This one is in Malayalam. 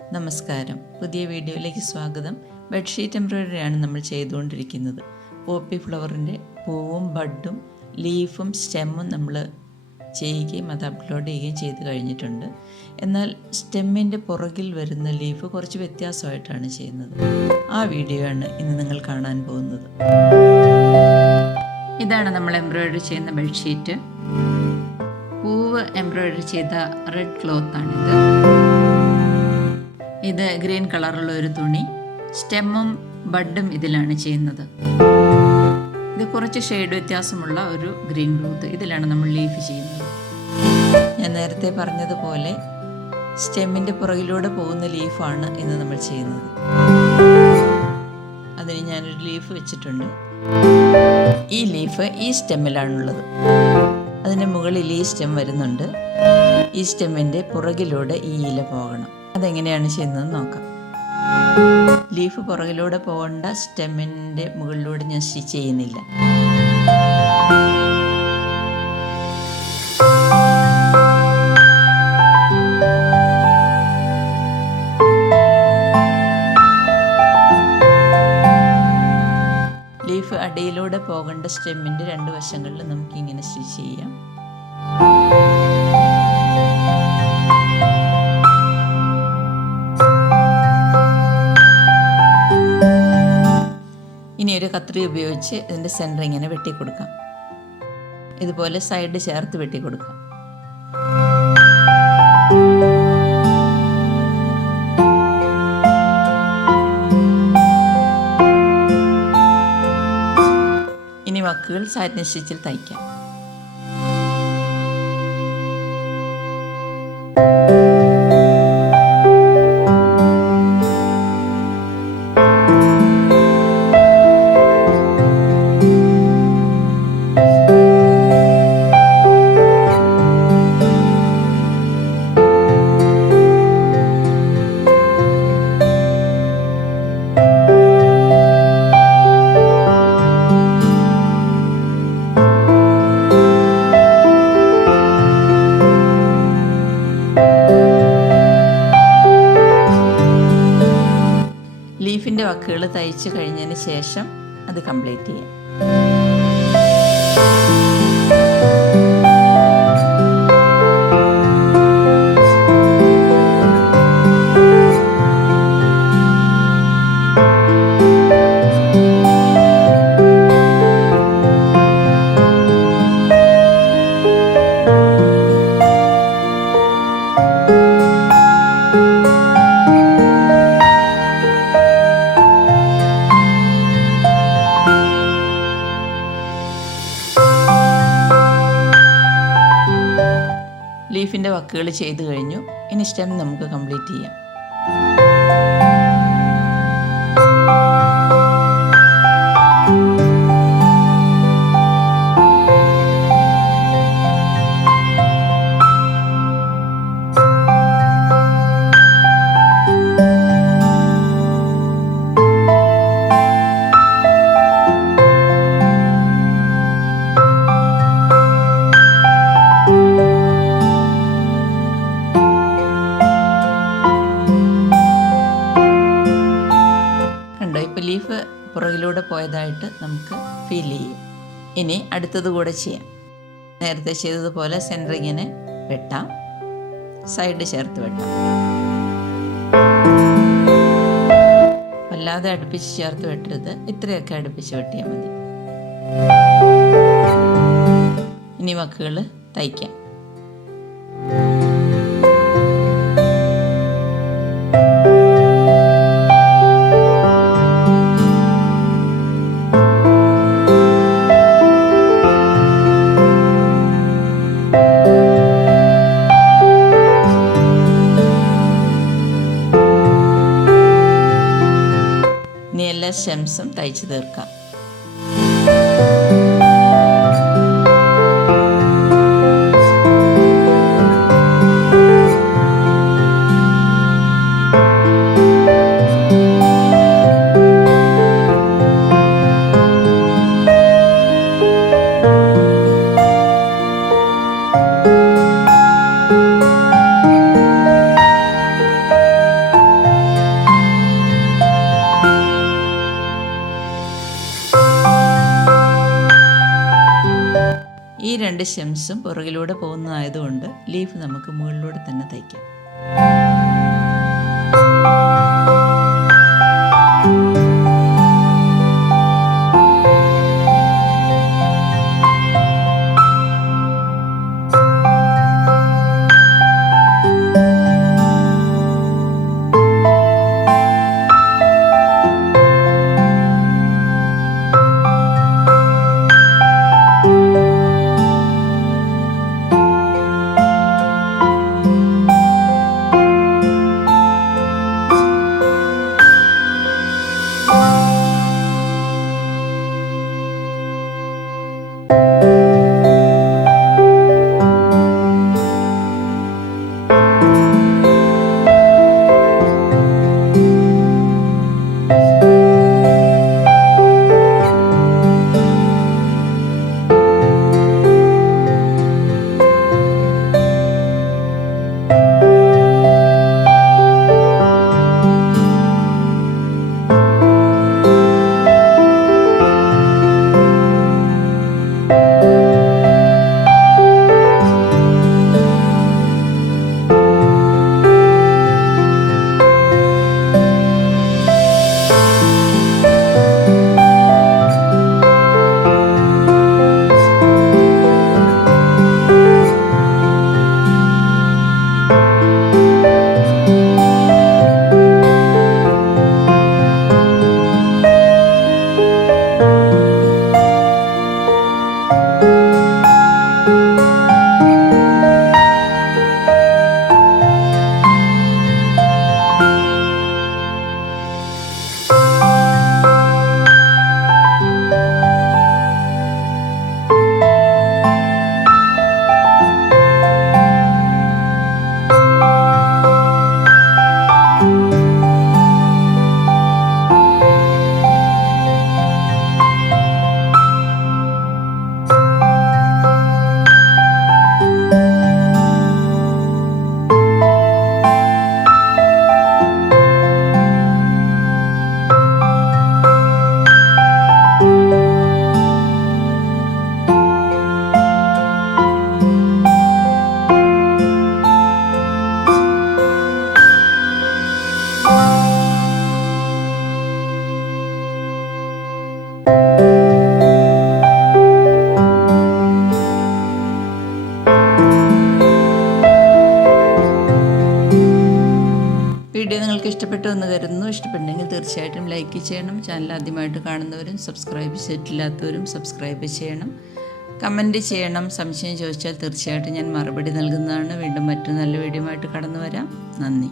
നമസ്കാരം, പുതിയ വീഡിയോയിലേക്ക് സ്വാഗതം. ബെഡ്ഷീറ്റ് എംബ്രോയിഡറി ആണ് നമ്മൾ ചെയ്തുകൊണ്ടിരിക്കുന്നത്. പോപ്പി ഫ്ലവറിൻ്റെ പൂവും ബഡും ലീഫും സ്റ്റെമ്മും നമ്മൾ ചെയ്യുകയും അത് അപ്ലോഡ് ചെയ്യുകയും ചെയ്ത് കഴിഞ്ഞിട്ടുണ്ട്. എന്നാൽ സ്റ്റെമ്മിൻ്റെ പുറകിൽ വരുന്ന ലീഫ് കുറച്ച് വ്യത്യാസമായിട്ടാണ് ചെയ്യുന്നത്. ആ വീഡിയോ ആണ് ഇന്ന് നിങ്ങൾ കാണാൻ പോകുന്നത്. ഇതാണ് നമ്മൾ എംബ്രോയിഡറി ചെയ്യുന്ന ബെഡ്ഷീറ്റ്. പൂവ് എംബ്രോയിഡറി ചെയ്ത റെഡ് ക്ലോത്താണിത്. ഇത് ഗ്രീൻ കളറുള്ള ഒരു തുണി. സ്റ്റെമ്മും ബഡും ഇതിലാണ് ചെയ്യുന്നത്. ഇത് കുറച്ച് ഷെയ്ഡ് വ്യത്യാസമുള്ള ഒരു ഗ്രീൻ ക്ലോത്ത്. ഇതിലാണ് നമ്മൾ ലീഫ് ചെയ്യുന്നത്. ഞാൻ നേരത്തെ പറഞ്ഞതുപോലെ സ്റ്റെമ്മിൻ്റെ പുറകിലൂടെ പോകുന്ന ലീഫാണ് ഇന്ന് നമ്മൾ ചെയ്യുന്നത്. അതിന് ഞാനൊരു ലീഫ് വെച്ചിട്ടുണ്ട്. ഈ ലീഫ് ഈ സ്റ്റെമ്മിലാണുള്ളത്. അതിന് മുകളിൽ ഈ സ്റ്റെം വരുന്നുണ്ട്. ഈ സ്റ്റെമ്മിൻ്റെ പുറകിലൂടെ ഈ ഇല പോകണം. അതെങ്ങനെയാണ് ചെയ്യുന്നത് നോക്കാം. ലീഫ് പുറകിലൂടെ പോകേണ്ട സ്റ്റെമ്മിൻ്റെ മുകളിലൂടെ ഞാൻ സ്റ്റിച്ച് ചെയ്യുന്നില്ല. ലീഫ് അടിയിലൂടെ പോകേണ്ട സ്റ്റെമ്മിൻ്റെ രണ്ട് വശങ്ങളിൽ നമുക്കിങ്ങനെ സ്റ്റിച്ച് ചെയ്യാം. ഇനി ഒരു കത്രി ഉപയോഗിച്ച് ഇതിൻ്റെ സെൻറ്റർ ഇങ്ങനെ വെട്ടിക്കൊടുക്കാം. ഇതുപോലെ സൈഡ് ചേർത്ത് വെട്ടിക്കൊടുക്കാം. ഇനി വക്കുകൾ സാറ്റിൻ സ്റ്റിച്ചിൽ തയ്ക്കാം. ലീഫിൻ്റെ വക്കുകൾ തയ്ച്ച് കഴിഞ്ഞതിന് ശേഷം അത് കംപ്ലീറ്റ് ചെയ്യാം. ലീഫിൻ്റെ വക്കുകൾ ചെയ്ത് കഴിഞ്ഞു. ഇനി സ്റ്റെം നമുക്ക് കംപ്ലീറ്റ് ചെയ്യാം. ലീഫ് പുറകിലൂടെ പോയതായിട്ട് നമുക്ക് ഫീൽ ചെയ്യും. ഇനി അടുത്തത് കൂടെ ചെയ്യാം. നേരത്തെ ചെയ്തതുപോലെ സെൻറ്റർ ഇങ്ങനെ വെട്ടാം, സൈഡ് ചേർത്ത് വെട്ടാം. വല്ലാതെ അടുപ്പിച്ച് ചേർത്ത് വെട്ടരുത്, ഇത്രയൊക്കെ അടുപ്പിച്ച് വെട്ടിയാൽ മതി. ഇനി വക്കുകൾ തയ്ക്കാം. ഇനി എല്ലാ സ്റ്റെംസും തയ്ച്ച് തീർക്കാം. സ്റ്റെംസും പുറകിലൂടെ പോകുന്നതായതുകൊണ്ട് ലീഫ് നമുക്ക് മുകളിലൂടെ തന്നെ തയ്ക്കാം. വീഡിയോ നിങ്ങൾക്ക് ഇഷ്ടപ്പെട്ടു എന്ന് കരുതുന്നു. ഇഷ്ടപ്പെട്ടെങ്കിൽ തീർച്ചയായിട്ടും ലൈക്ക് ചെയ്യണം. ചാനൽ ആദ്യമായിട്ട് കാണുന്നവരും സബ്സ്ക്രൈബ് ചെയ്തിട്ടില്ലാത്തവരും സബ്സ്ക്രൈബ് ചെയ്യണം. കമൻറ്റ് ചെയ്യണം. സംശയം ചോദിച്ചാൽ തീർച്ചയായിട്ടും ഞാൻ മറുപടി നൽകുന്നതാണ്. വീണ്ടും മറ്റൊരു നല്ല വീഡിയോ ആയിട്ട് കടന്നു വരാം. നന്ദി.